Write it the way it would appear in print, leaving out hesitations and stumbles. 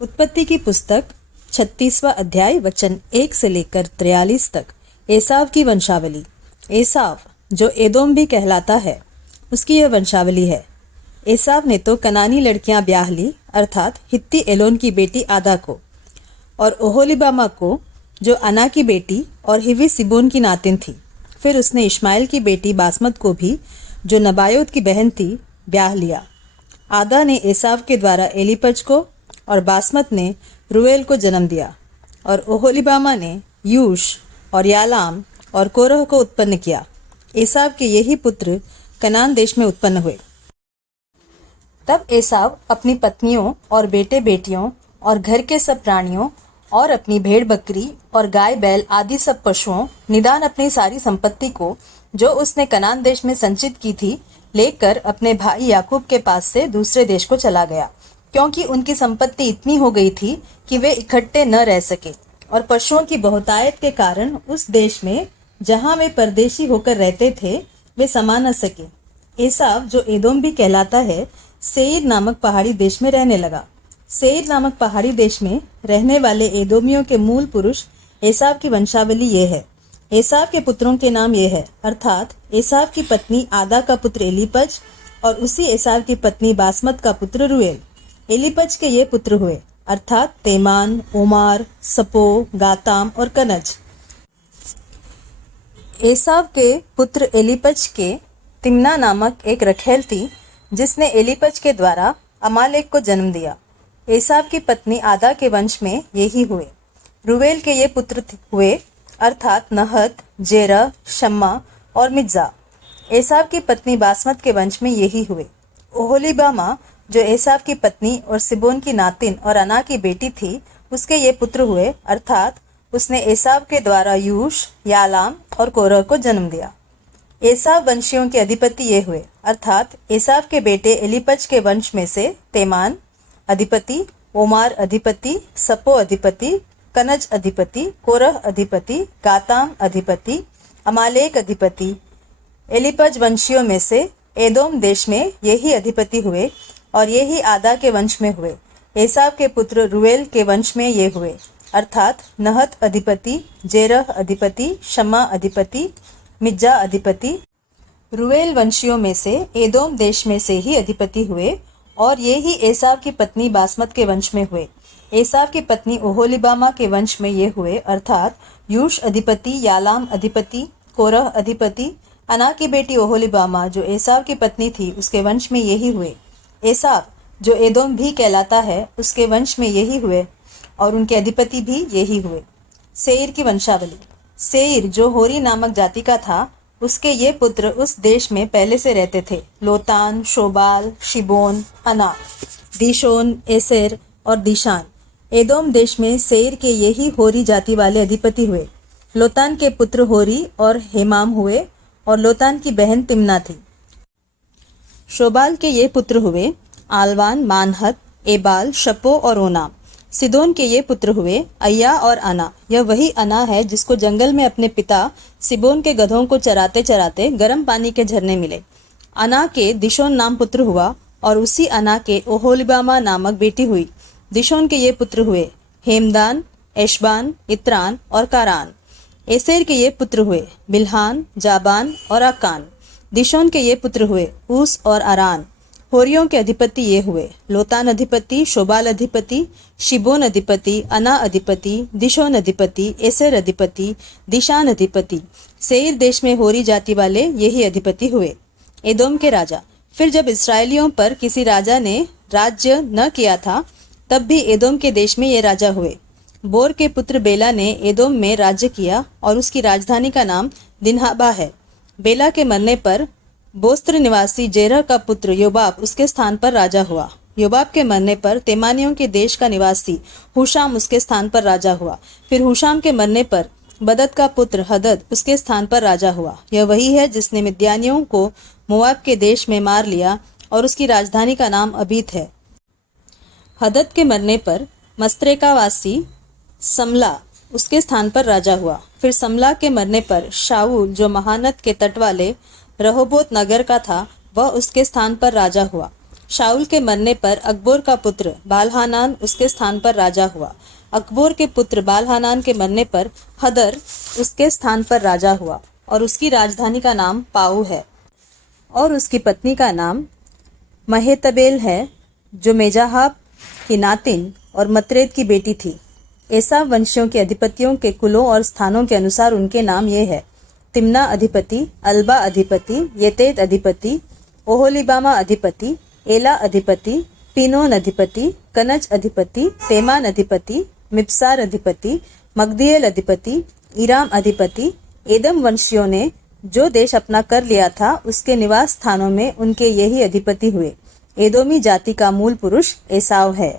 उत्पत्ति की पुस्तक 36वां अध्याय वचन 1 से लेकर 43 तक। एसाव की वंशावली। एसाव, जो एदोम भी कहलाता है, उसकी यह वंशावली है। एसाव ने तो कनानी लड़कियां ब्याह ली, अर्थात हित्ती एलोन की बेटी आदा को, और ओहोलीबामा को, जो अना की बेटी और हिवी सिबोन की नातिन थी। फिर उसने इश्माएल की बेटी बासमत को भी, जो नबायोत की बहन थी, ब्याह लिया। आदा ने एसाव के द्वारा एलीपज को और बासमत ने रुएल को जन्म दिया, और ओहोलीबामा ने यूश और यालाम और कोरह को उत्पन्न किया। एसाव के यही पुत्र कनान देश में उत्पन्न हुए। तब एसाव अपनी पत्नियों और बेटे बेटियों और घर के सब प्राणियों और अपनी भेड़ बकरी और गाय बैल आदि सब पशुओं, निदान अपनी सारी संपत्ति को जो उसने कनान देश में संचित की थी, लेकर अपने भाई याकूब के पास से दूसरे देश को चला गया, क्योंकि उनकी संपत्ति इतनी हो गई थी कि वे इकट्ठे न रह सके, और पशुओं की बहुतायत के कारण उस देश में जहाँ वे परदेशी होकर रहते थे, वे समा न सके। एसाव, जो एदोम भी कहलाता है, सेईर नामक पहाड़ी देश में रहने लगा। सेईर नामक पहाड़ी देश में रहने वाले एदोमियों के मूल पुरुष एसाव की वंशावली ये है। एसाव के पुत्रों के नाम ये है, अर्थात एसाव की पत्नी आदा का पुत्र एलीपज और उसी एसाव की पत्नी बासमत का पुत्र रुएल। एलीपज के ये पुत्र हुए, अर्थात तेमान, ओमार, सपो, गाताम और कनज। एसाव के पुत्र एलीपज के तिम्ना नामक एक रखेल थी, जिसने एलीपज के द्वारा अमालेक को जन्म दिया। एसाव की पत्नी आदा के वंश में यही हुए। रुवेल के ये पुत्र हुए, अर्थात नहत, जेरह, शम्मा और मिज्जा। एसाव की पत्नी बासमत के वंश में यही हुए। ओहोलीबामा, जो एसाव की पत्नी और सिबोन की नातिन और अना की बेटी थी, उसके ये पुत्र हुए, अर्थात उसने एसाव के द्वारा यूश, यालाम और कोरह को जन्म दिया। एसाव वंशियों के अधिपति ये हुए, अर्थात एसाव के बेटे एलीपज के वंश में से तेमान अधिपति, ओमार अधिपति, सपो अधिपति, कनज अधिपति, कोरह अधिपति, गाताम अधिपति, अमालेक अधिपति। एलीपज वंशियों में से एदोम देश में यही अधिपति हुए, और यही आदा के वंश में हुए। एसाव के पुत्र रुएल के वंश में ये हुए, अर्थात नहत अधिपति, जेरह अधिपति, शम्मा अधिपति, मिज्जा अधिपति। रुएल वंशियों में से एदोम देश में से ही अधिपति हुए, और ये ही एसाव की पत्नी बासमत के वंश में हुए। एसाव की पत्नी ओहोलीबामा के वंश में ये हुए, अर्थात यूश अधिपति, यालाम अधिपति, कोरह अधिपति। अना की बेटी ओहोलीबामा, जो एसाव की पत्नी थी, उसके वंश में यही हुए। एसाव, जो एदोम भी कहलाता है, उसके वंश में यही हुए, और उनके अधिपति भी यही हुए। सेईर की वंशावली। सेईर, जो होरी नामक जाति का था, उसके ये पुत्र उस देश में पहले से रहते थे। लोतान, शोबाल, शिबोन, अना, दीशोन, एसेर और दीशान। एदोम देश में सेईर के यही होरी जाति वाले अधिपति हुए। लोतान के पुत्र होरी और हेमाम हुए, और लोतान की बहन तिम्ना थी। शोबाल के ये पुत्र हुए, आलवान, मानहत, एबाल, शपो और ओनाम। सिदोन के ये पुत्र हुए, अय्या और अना। यह वही अना है जिसको जंगल में अपने पिता सिबोन के गधों को चराते चराते गर्म पानी के झरने मिले। अना के दिशोन नाम पुत्र हुआ, और उसी अना के ओहोलीबामा नामक बेटी हुई। दिशोन के ये पुत्र हुए, हेमदान, एशबान, इत्रान और कारान। एसेर के ये पुत्र हुए, बिल्हान, जाबान और आकान। दिशोन के ये पुत्र हुए, ऊस और अरान। होरियों के अधिपति ये हुए, लोतान अधिपति, शोबाल अधिपति, शिबोन अधिपति, अना अधिपति, दिशोन अधिपति, एसेर अधिपति, दिशान अधिपति। सेईर देश में होरी जाति वाले यही अधिपति हुए। एदोम के राजा। फिर जब इस्राएलियों पर किसी राजा ने राज्य न किया था, तब भी एदोम के देश में ये राजा हुए। बोर के पुत्र बेला ने एदोम में राज्य किया, और उसकी राजधानी का नाम दिन्हाबा है। बेला के मरने पर बोस्त्र निवासी जेरह का पुत्र योबाब उसके स्थान पर राजा हुआ। योबाब के मरने पर तेमानियों के देश का निवासी हुशाम उसके स्थान पर राजा हुआ। फिर हुशाम के मरने पर बदद का पुत्र हदद उसके स्थान पर राजा हुआ। यह वही है जिसने मिद्यानियों को मोआब के देश में मार लिया, और उसकी राजधानी का नाम अबीत है। हदद के मरने पर मस्त्रेकावासी समला उसके स्थान पर राजा हुआ। फिर समला के मरने पर शाऊल, जो महानद के तट वाले रहोबोत नगर का था, वह उसके स्थान पर राजा हुआ। शाऊल के मरने पर अकबर का पुत्र बालहानान उसके स्थान पर राजा हुआ। अकबर के पुत्र बालहानान के मरने पर हदर उसके स्थान पर राजा हुआ और उसकी राजधानी का नाम पाऊ है और उसकी पत्नी का नाम महेतबेल है, जो मेजाहाब की नातिन और मतरेद की बेटी थी। एसाव वंशियों के अधिपतियों के कुलों और स्थानों के अनुसार उनके नाम ये है: तिम्ना अधिपति, अल्बा अधिपति, येतेत अधिपति, ओहोलिबामा अधिपति, एला अधिपति, पीनोन अधिपति, कनज अधिपति, तेमान अधिपति, मिप्सार अधिपति, मगदिएल अधिपति, ईराम अधिपति। एदम वंशियों ने जो देश अपना कर लिया था उसके निवास स्थानों में उनके यही अधिपति हुए। एदोमी जाति का मूल पुरुष एसाव है।